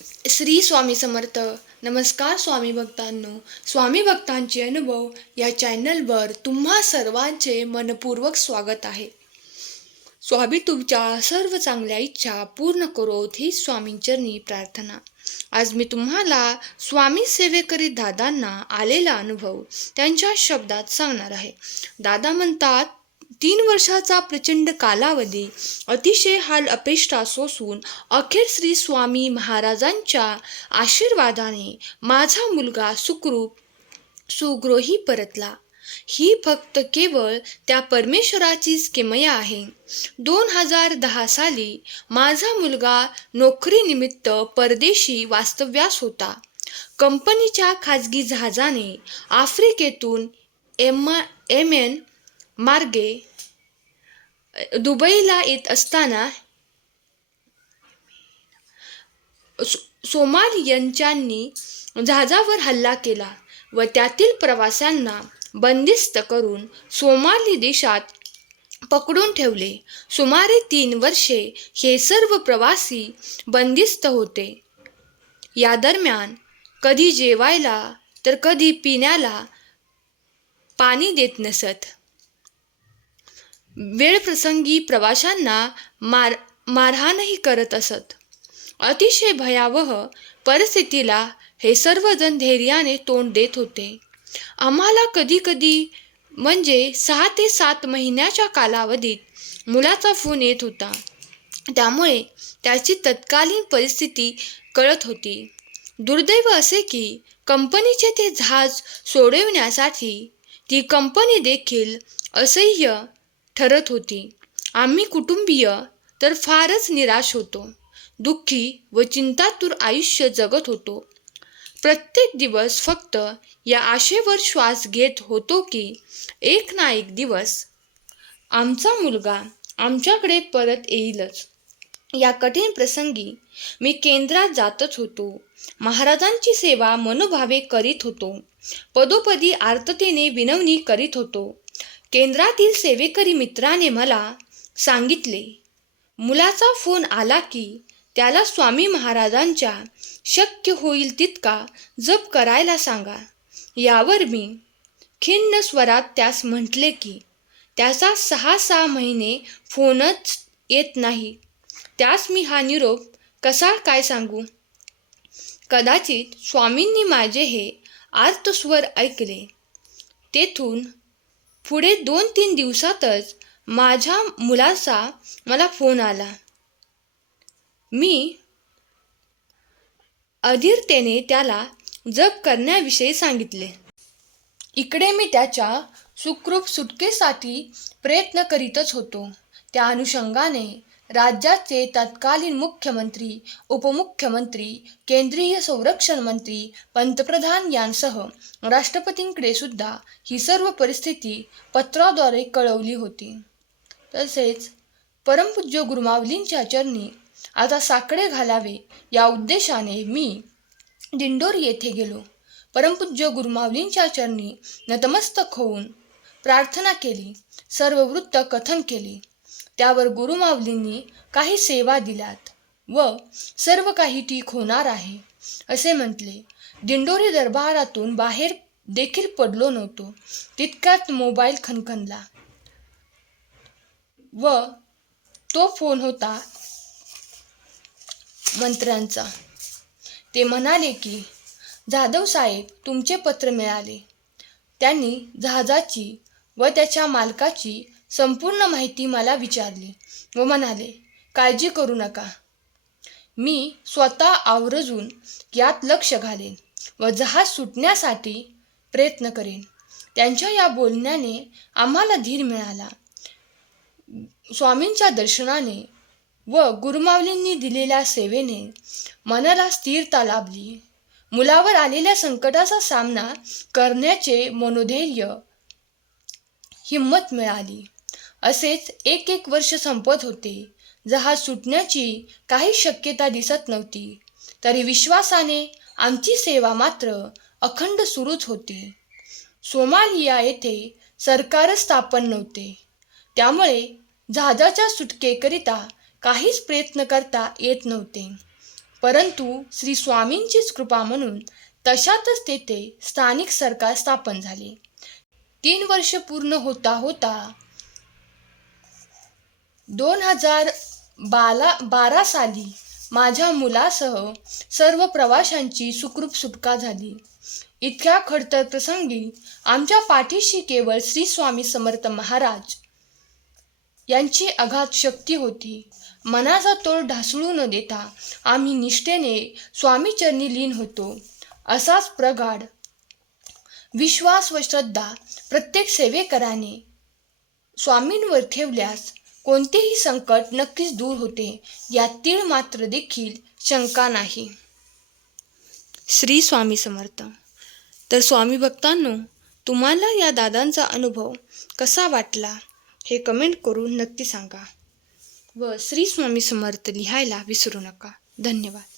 श्री स्वामी समर्थ. नमस्कार स्वामी भक्तांनो. स्वामी भक्तांचे अनुभव या चॅनलवर तुम्हा सर्वांचे मनपूर्वक स्वागत आहे. स्वामी तुमच्या सर्व चांगल्या इच्छा पूर्ण करोत ही स्वामींचरणी प्रार्थना. आज मी तुम्हाला स्वामी सेवेकरी दादांना आलेला अनुभव त्यांच्या शब्दात सांगणार आहे. दादा म्हणतात, 3 वर्षाचा प्रचंड कालावधी अतिशय हाल अपेष्टा सोसून अखेर श्री स्वामी महाराजांच्या आशीर्वादाने माझा मुलगा सुखरूप सुग्रोही परतला. ही फक्त केवळ त्या परमेश्वराचीच किमया आहे. 2010 साली माझा मुलगा नोकरीनिमित्त परदेशी वास्तव्यास होता. कंपनीच्या खाजगी जहाजाने आफ्रिकेतून एमएन मार्गे दुबईला येत असताना सोमालियन्यांनी जहाजावर हल्ला केला व त्यातील प्रवाशांना बंदिस्त करून सोमाली देशात पकडून ठेवले. सुमारे 3 वर्षे हे सर्व प्रवासी बंदिस्त होते. या दरम्यान कधी जेवायला तर कधी पिण्याला पाणी देत नसत. वेळप्रसंगी प्रवाशांना मारहाणही करत असत. अतिशय भयावह परिस्थितीला हे सर्वजण धैर्याने तोंड देत होते. आम्हाला कधीकधी म्हणजे 6 ते 7 महिन्याच्या कालावधीत मुलाचा फोन येत होता. त्यामुळे त्याची तत्कालीन परिस्थिती कळत होती. दुर्दैव असे की कंपनीचे ते जहाज सोडविण्यासाठी ती कंपनी देखील असह्य ठरत होती. आम्ही कुटुंबीय तर फारच निराश होतो. दुःखी व चिंतातूर आयुष्य जगत होतो. प्रत्येक दिवस फक्त या आशेवर श्वास घेत होतो की एक ना एक दिवस आमचा मुलगा आमच्याकडे परत येईलच. या कठीण प्रसंगी मी केंद्रात जातच होतो. महाराजांची सेवा मनोभावे करीत होतो. पदोपदी आर्ततेने विनवणी करीत होतो. केंद्रातील सेवेकरी मित्राने मला सांगितले, मुलाचा फोन आला की त्याला स्वामी महाराजांच्या शक्य होईल तितका जप करायला सांगा. यावर मी खिन्न स्वरात त्यास म्हटले की त्याचा 6 महिने फोनच येत नाही. त्यास मी हा निरोप कसा काय सांगू. कदाचित स्वामींनी माझे हे आर्तस्वर ऐकले. तेथून पुढे 2-3 दिवसातच माझ्या मुलाचा मला फोन आला. मी अधीरतेने त्याला जप करण्याविषयी सांगितले. इकडे मी त्याच्या सुखरूप सुटकेसाठी प्रयत्न करीतच होतो. त्या अनुषंगाने राज्याचे तत्कालीन मुख्यमंत्री, उपमुख्यमंत्री, केंद्रीय संरक्षण मंत्री, पंतप्रधान यांसह राष्ट्रपतींकडे सुद्धा ही सर्व परिस्थिती पत्राद्वारे कळवली होती. तसेच परमपूज्य गुरुमाऊलींच्या चरणी आता साकडे घालावे या उद्देशाने मी दिंडोरी येथे गेलो. परमपूज्य गुरुमाऊलींच्या चरणी नतमस्तक होऊन प्रार्थना केली. सर्व वृत्त कथन केले. त्यावर गुरुमाऊलींनी काही सेवा दिल्यात व सर्व काही ठीक होणार आहे असे म्हटले. दिंडोरी दरबारातून बाहेर देखील पडलो नव्हतो. तितक्यात मोबाईल खणखणला व तो फोन होता मंत्र्यांचा. ते म्हणाले की जाधव साहेब, तुमचे पत्र मिळाले. त्यांनी जहाजाची व त्याच्या मालकाची संपूर्ण माहिती मला विचारली व म्हणाले, काळजी करू नका. मी स्वतः आवर्जून यात लक्ष घालेन व जहाज सुटण्यासाठी प्रयत्न करेन. त्यांच्या या बोलण्याने आम्हाला धीर मिळाला. स्वामींच्या दर्शनाने व गुरुमाऊलींनी दिलेल्या सेवेने मनाला स्थिरता लाभली. मुलावर आलेल्या संकटाचा सामना करण्याचे मनोधैर्य, हिंमत मिळाली. असेच एक वर्ष संपत होते. जहाज सुटण्याची काही शक्यता दिसत नव्हती. तरी विश्वासाने आमची सेवा मात्र अखंड सुरूच होती. सोमालिया येथे सरकारच स्थापन नव्हते. त्यामुळे जहाजाच्या सुटकेकरिता काहीच प्रयत्न करता येत नव्हते. परंतु श्री स्वामींचीच कृपा म्हणून तशातच तेथे स्थानिक सरकार स्थापन झाले. 3 वर्ष पूर्ण होता होता 2012 साली माझ्या मुलासह सर्व प्रवाशांची सुखरूप सुटका झाली. इतक्या खडतर प्रसंगी आमच्या पाठीशी केवळ श्री स्वामी समर्थ महाराज यांची अगाध शक्ती होती. मनाचा तोल ढासळू न देता आम्ही निष्ठेने स्वामीचरणी लीन होतो. असाच प्रगाढ विश्वास व श्रद्धा प्रत्येक सेवेकराने स्वामींवर ठेवल्यास कोणतेही संकट नक्कीच दूर होते, यात तीळ मात्र देखील शंका नाही. श्री स्वामी समर्थ. तर स्वामी भक्तांनो, तुम्हाला या दादांचा अनुभव कसा वाटला हे कमेंट करून नक्की सांगा व श्री स्वामी समर्थ लिहायला विसरू नका. धन्यवाद.